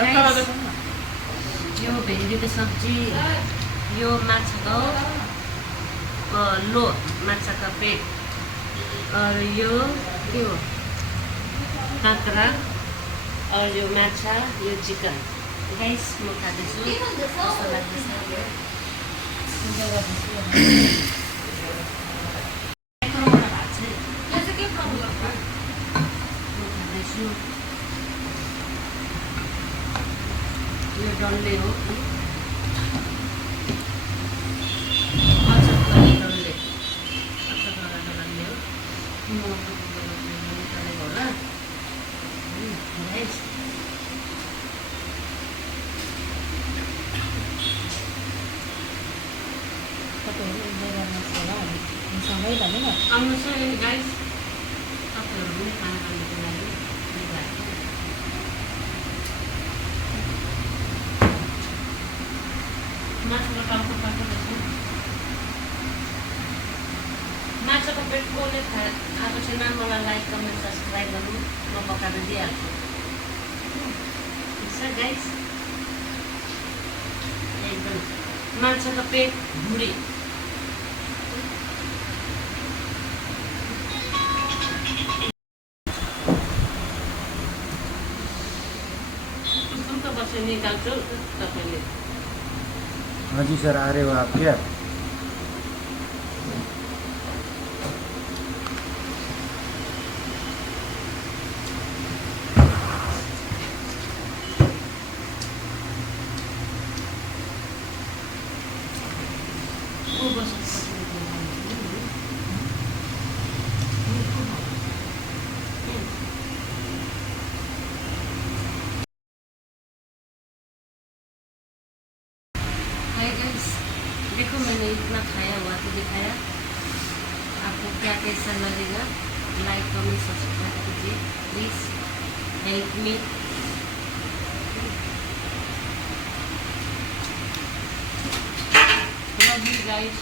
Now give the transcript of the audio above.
Guys, यो भेन्डीको सब्जी, यो माछाको लो, माछाको पेट, और यो के हो काँक्रा, और यो माछा, यो चिकन। गाइस, म खाँदैछु, कस्तो लाग्दैछ यो? यो डल्ले हो, डल्ले हो, निकालेको होला। गाइस, आउनुहोस् न गाइस, तपाईँहरू पनि खाना खानुको लागि माछाको टाउको पाएको रहेछ। माछाको पेट कसले खाएको छैन, मलाई लाइक कमेन्ट सब्सक्राइब गर्नु, म पकाएर दिइहाल्छु। ठिक छ गाइस, एकदम माछाको पेट भुँडी। सुन त बसेर निकाल्छु तपाईँले। हाँ जी सर, आ रहे हो आप क्या? वो बस हाय गाइस, देखो मैंने इतना खाया हुआ तो दिखाया। आपको क्या कैसा लगेगा? लाइक कमेंट सब्सक्राइब कीजिए please, help me. Love you guys.